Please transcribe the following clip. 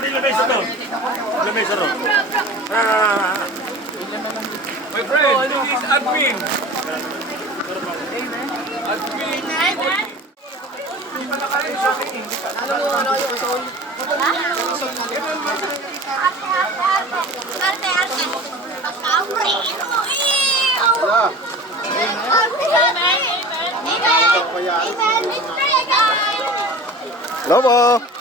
natin yung lamesa to. Lamesa ro. My friend, this is admin. Admin. Hello po.